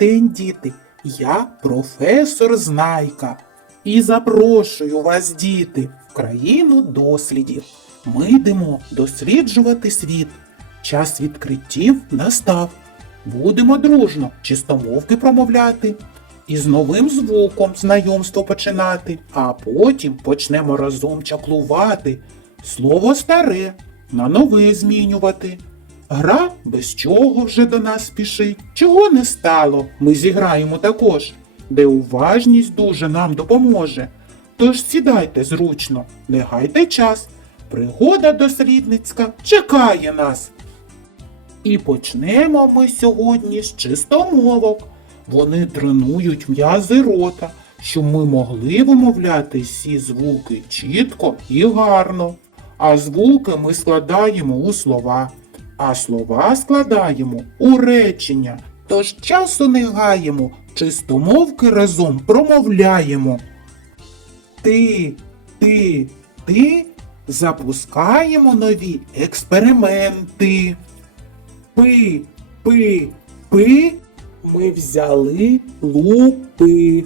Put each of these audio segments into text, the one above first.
День, діти! Я професор Знайка і запрошую вас, діти, в країну дослідів. Ми йдемо досліджувати світ. Час відкриттів настав. Будемо дружно чистомовки промовляти і з новим звуком знайомство починати, а потім почнемо разом чаклувати, слово старе на нове змінювати. Гра без чого вже до нас спішить. Чого не стало, ми зіграємо також, де уважність дуже нам допоможе. Тож сідайте зручно, не гайте час. Пригода дослідницька чекає нас. І почнемо ми сьогодні з чистомовок. Вони тренують м'язи рота, щоб ми могли вимовляти всі звуки чітко і гарно. А звуки ми складаємо у слова, а слова складаємо у речення. Тож часу не гаємо, чистомовки разом промовляємо. Ти, ти, ти запускаємо нові експерименти. Пи, пи, пи, ми взяли лупи.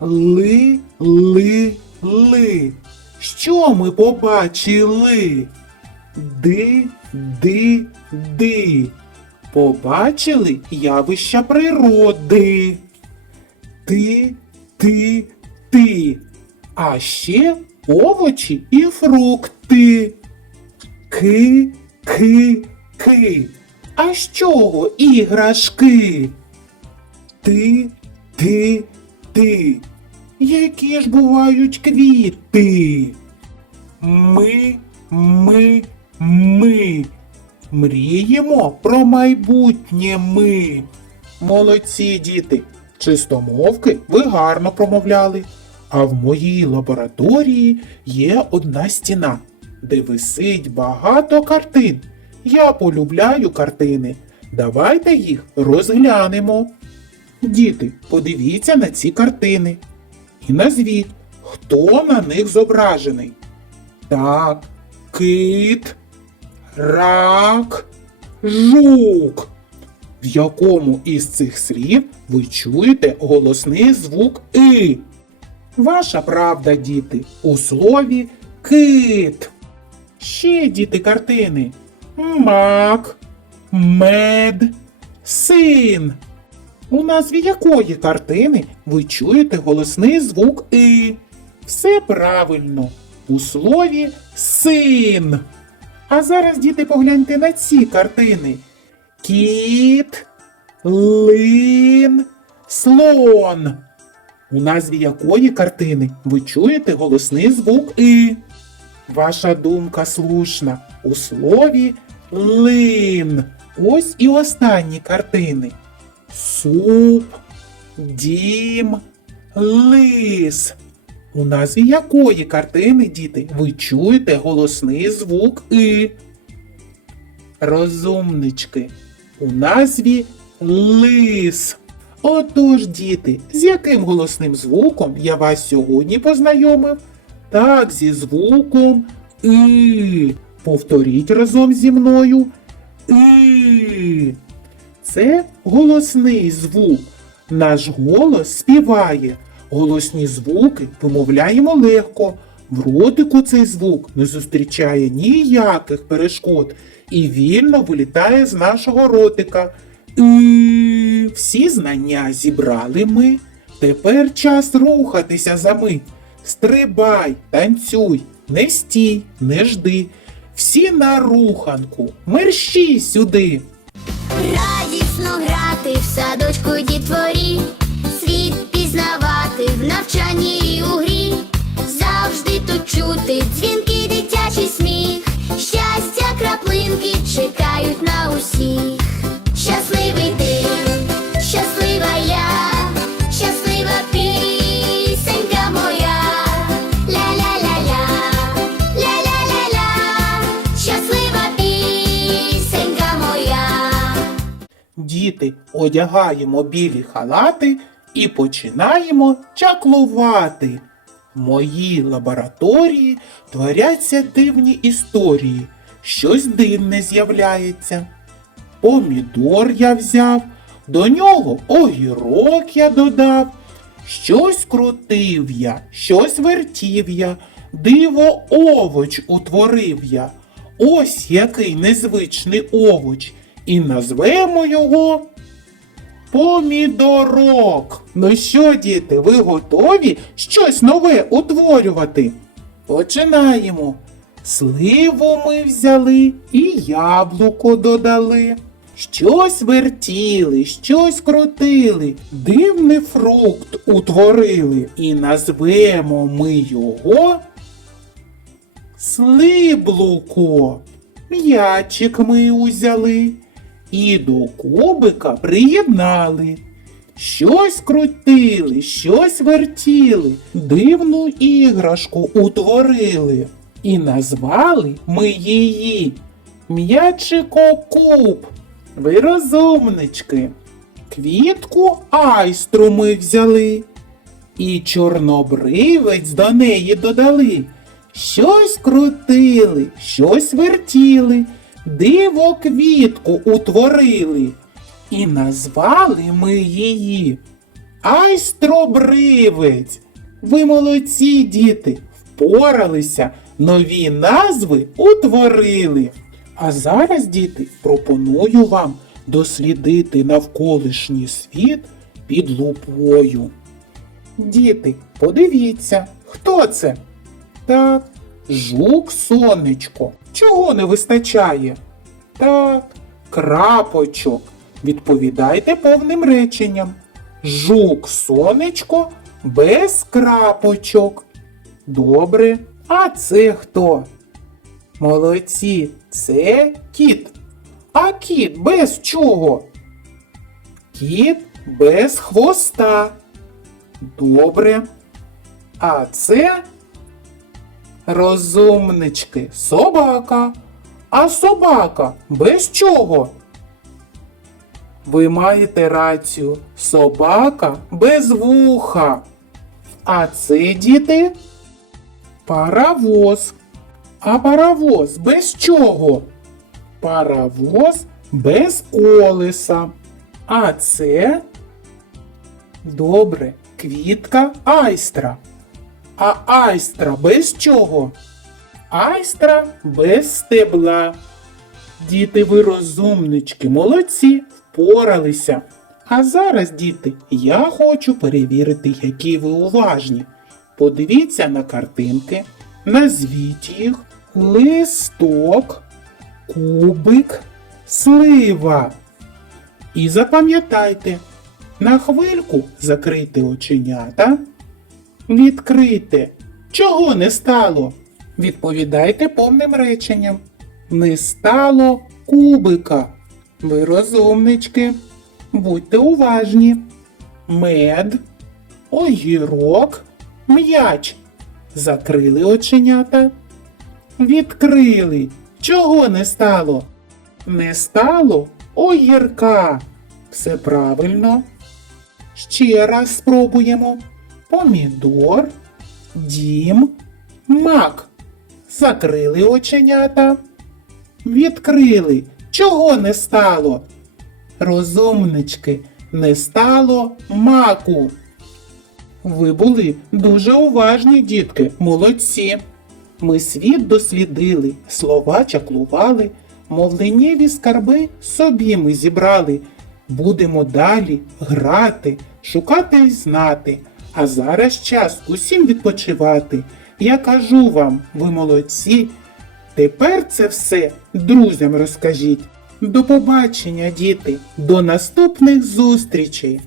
Ли, ли, ли. Що ми побачили? Ди, ди, ди. Побачили явища природи. Ти, ти, ти. А ще овочі і фрукти. Ки, ки, ки. А з чого іграшки? Ти, ти, ти. Які ж бувають квіти? Ми, ми, ми. Мріємо про майбутнє ми. Молодці діти. Чистомовки ви гарно промовляли. А в моїй лабораторії є одна стіна, де висить багато картин. Я полюбляю картини. Давайте їх розглянемо. Діти, подивіться на ці картини і назвіть, хто на них зображений. Так, кит, рак, жук. В якому із цих слів ви чуєте голосний звук И? Ваша правда, діти, у слові кит. Ще діти картини. Мак, мед, син. У назві якої картини ви чуєте голосний звук И? Все правильно. У слові син. А зараз, діти, погляньте на ці картини. Кіт, лин, слон. У назві якої картини ви чуєте голосний звук И? Ваша думка слушна. У слові лин. Ось і останні картини. Суп, дім, лис. У назві якої картини, діти, ви чуєте голосний звук И? Розумнички. У назві лис. Отож, діти, з яким голосним звуком я вас сьогодні познайомив? Так, зі звуком И. Повторіть разом зі мною. И. Це голосний звук. Наш голос співає. Голосні звуки вимовляємо легко. В ротику цей звук не зустрічає ніяких перешкод і вільно вилітає з нашого ротика. І всі знання зібрали ми. Тепер час рухатися за мить. Стрибай, танцюй, не стій, не жди. Всі на руханку, мерщій сюди. Радісно грати в садочку дітворі, навчанні і у грі, завжди тут чути дзвінки, дитячий сміх, щастя, краплинки чекають на усіх. Щасливий день, щаслива я, щаслива пісенька моя. Ля-ля-ля-ля, ля-ля-ля-ля, щаслива пісенька моя. Діти, одягаємо білі халати і починаємо чаклувати. В моїй лабораторії творяться дивні історії, щось дивне з'являється. Помідор я взяв, До нього огірок я додав. Щось крутив я, щось вертів я, диво овоч утворив я. Ось який незвичний овоч, і назвемо його помідорок. Ну що, діти, ви готові щось нове утворювати? Починаємо. Сливу ми взяли і яблуко додали. Щось вертіли, щось крутили, дивний фрукт утворили, і назвемо ми його Слиблуко. М'ячик ми узяли і до кубика приєднали. Щось крутили, щось вертіли, дивну іграшку утворили. І назвали ми її М'ячикокуб. Ви розумнички. Квітку айстру ми взяли. І чорнобривець до неї додали. Щось крутили, щось вертіли, диво квітку утворили. І назвали ми її Айстробривець. Ви молодці, діти, впоралися, нові назви утворили. А зараз, діти, пропоную вам дослідити навколишній світ під лупою. Діти, подивіться, хто це? Так, жук сонечко. Чого не вистачає? Так, крапочок. Відповідайте повним реченням. Жук сонечко без крапочок. Добре. А це хто? Молодці, це кіт. А кіт без чого? Кіт без хвоста. Добре. А це розумнички, собака. А собака без чого? Ви маєте рацію. Собака без вуха. А це діти паровоз. А паровоз без чого? Паровоз без колеса. А це добре, квітка айстра. А айстра без чого? Айстра без стебла. Діти, ви розумнички, молодці, впоралися. А зараз, діти, я хочу перевірити, які ви уважні. Подивіться на картинки, назвіть їх листок, кубик, слива. І запам'ятайте, на хвильку закрийте оченята. Відкрийте. Чого не стало? Відповідайте повним реченням. Не стало кубика. Ви розумнички. Будьте уважні. Мед, огірок, м'яч. Закрили оченята. Відкрили. Чого не стало? Не стало огірка. Все правильно. Ще раз спробуємо. Помідор, дім, мак. Закрили оченята. Відкрили. Чого не стало? Розумнички, не стало маку. Ви були дуже уважні, дітки, молодці. Ми світ дослідили, слова чаклували, мовленнєві скарби собі ми зібрали. Будемо далі грати, шукати й знати. А зараз час усім відпочивати. Я кажу вам, ви молодці. Тепер це все друзям розкажіть. До побачення, діти, до наступних зустрічей!